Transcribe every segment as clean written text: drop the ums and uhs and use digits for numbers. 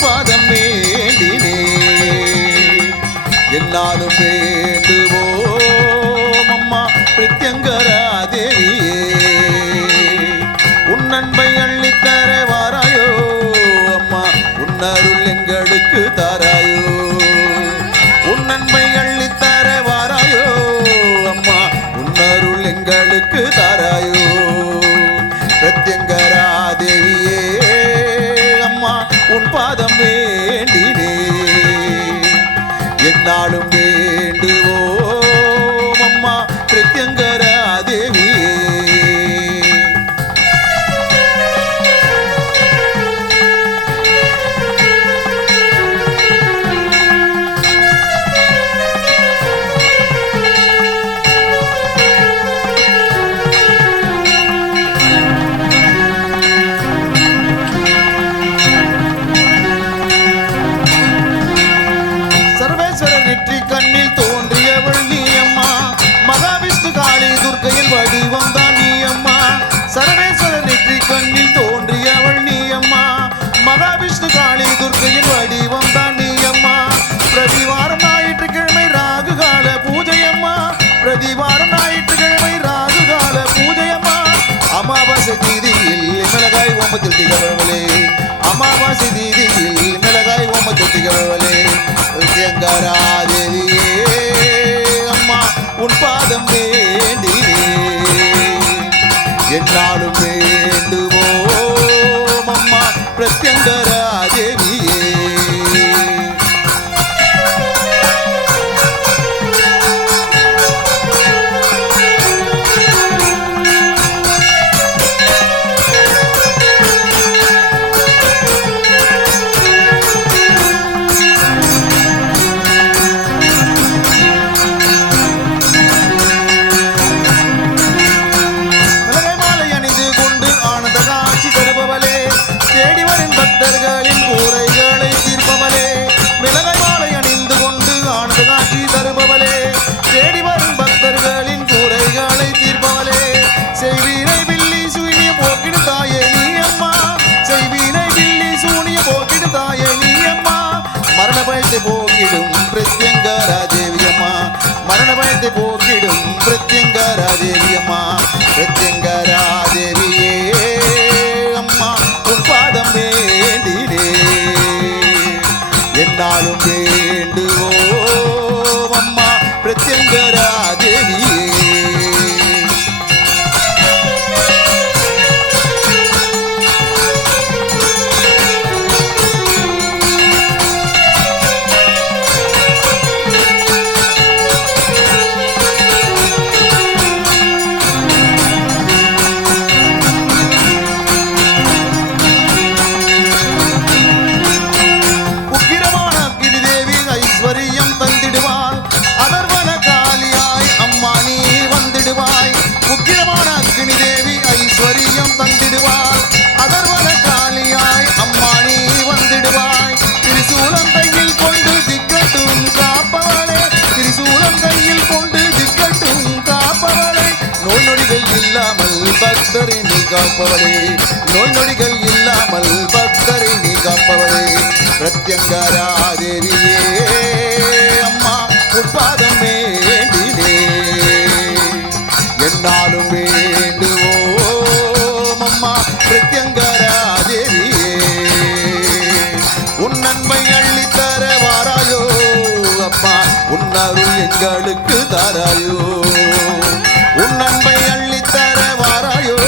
பாதம் வேண்டினே என்னாலும் வேண்டுவோம் அம்மா பிரத்யங்கரா தேவியே உன் அன்பை அள்ளித்தர வாராயோ அம்மா உன் அருள் எங்களுக்கு தாராயோ உன் அன்பை அள்ளித்தர வாராயோ அம்மா உன் அருள் எங்களுக்கு தாராயோ பிரத்யங்கரா தேவியே அம்மா உன் பாதம் வேண்டினே என்னாலும் வேண்டுவோம் அம்மா பிரத்யங்கரா தேவியே கண்ணில் தோன்றியவள் நீ அம்மா மகாவிஷ்ணு காளி துர்க்கையின் வடிவம் தான் நீ அம்மா சர்வேஸ்வரர் நெற்றி கண்ணில் தோன்றியவள் நீ அம்மா மகாவிஷ்ணு காளி துர்க்கையின் வடிவம் தான் நீ அம்மா பிரதிவாரம் ஞாயிற்றுக்கிழமை ராகுகால பூஜையம்மா பிரதிவாரம் ஞாயிற்றுக்கிழமை ராகுகால பூஜையம்மா அமாவாசை தீதியில் மிளகாய் ஓமத்தில் திகழ்வளே அமாவாசை தீதியில் மிளகாய் ஓமத்தில் திகழ்வளே பிரத்யங்கரா தேவியே அம்மா உன் பாதம் வேண்டினே என்னாலும் வேண்டுவோம் அம்மா பிரத்யங்கரா தேவியே பக்தர்களின் கூரைகளை தீர்ப்பவளே மிளகாய் மாலை அணிந்து கொண்டு ஆனந்த காட்சி தருபவளே தேடி வரும் பக்தர்களின் கூரைகளை தீர்ப்பவளே செய்வீனை வில்லி சூனிய போக்கிடு தாயே நீ அம்மா செய்வீனை வில்லி சூனிய போக்கிடு தாயே நீ அம்மா மரண பயத்தை போக்கிடும் பிரத்யங்கரா தேவியம்மா மரண பயத்தை போக்கிடும் பிரத்யங்கரா தேவியம்மா பிரத்யங்கரா தேவியே அம்மா உன் பாதம் வேண்டினே என்னாலும் வேண்டுவோம் அம்மா பிரத்யங்கரா தேவியே பக்தரை நீ காப்பவளே நோய் நொடிகள் இல்லாமல் பக்தரை நீ காப்பவளே பிரத்யங்கரா தேவியே அம்மா உட்பாதம் வேண்டினே என்னாலும் வேண்டுவோம் அம்மா பிரத்யங்கரா தேவியே உன் நன்மை அள்ளித்தர வாராயோ அப்பா உன் அருள் எங்களுக்கு தாராயோ உன் நன்மை அள்ளித்தர வாராயோ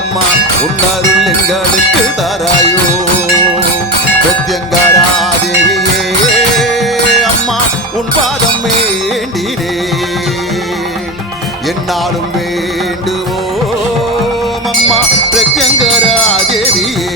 அம்மா உன் அருள் எங்களுக்கு தாராயோ பிரத்யங்கரா தேவியே அம்மா உன் பாதம் வேண்டினே என்னாலும் வேண்டுவோம் அம்மா பிரத்யங்கரா தேவியே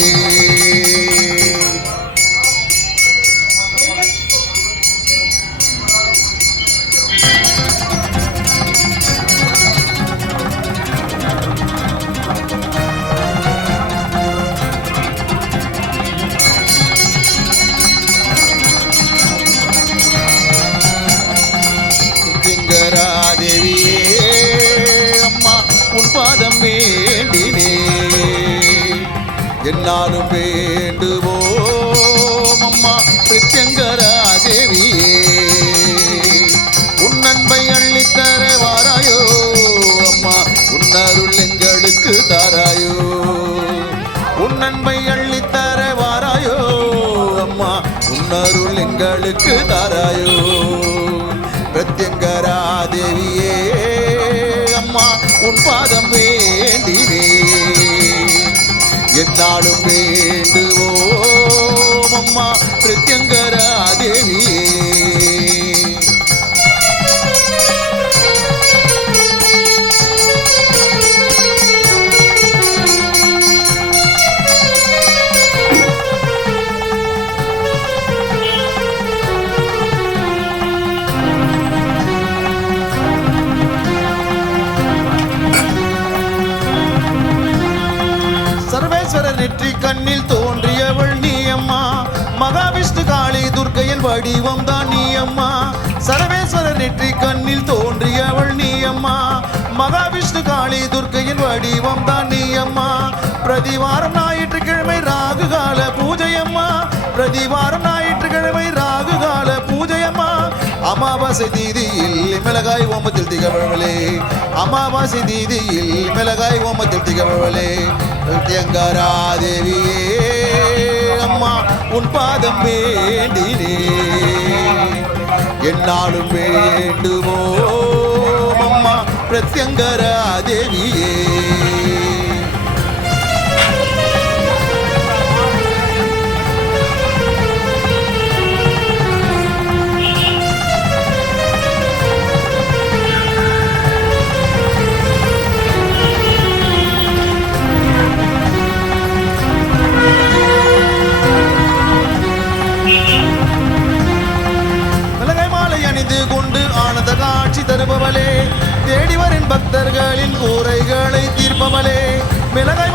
தேவியே அம்மா உன் பாதம் வேண்டினே என்னாலும் வேண்டுவோம் எங்களுக்கு தாராயோ பிரத்யங்கரா தேவியே அம்மா உன் பாதம் வேண்டினே என்னாலும் வேண்டுவோம் அம்மா பிரத்யங்கரா தேவியே சர்வேஸ்வரர் நெற்றி கண்ணில் தோன்றியவள் நீ அம்மா மகாவிஷ்ணு காளி துர்க்கையின் வடிவம் தான் நீ அம்மா சர்வேஸ்வரர் நெற்றி கண்ணில் தோன்றியவள் நீ அம்மா மகாவிஷ்ணு காளி துர்க்கையின் வடிவம் தான் நீ அம்மா பிரதிவாரம் ஞாயிற்றுக்கிழமை ராகுகால பூஜையம்மா பிரதிவாரம் ஞாயிற்றுக்கிழமை ராகுகால பூஜையம்மா அமாவாசை தீதியில் மிளகாய் ஓமத்தில் திகழ்வளே அமாவாசை தீதியில் மிளகாய் ஓமத்தில் திகழ்வளே பிரத்யங்கரா தேவியே அம்மா உன் பாதம் வேண்டினே என்னாலும் வேண்டுவோம் அம்மா பிரத்யங்கரா தேவியே கொண்டு ஆனந்த காட்சி தருபவளே தேடி வரின் பக்தர்களின் கூரைகளை தீர்ப்பவளே மிளகாய்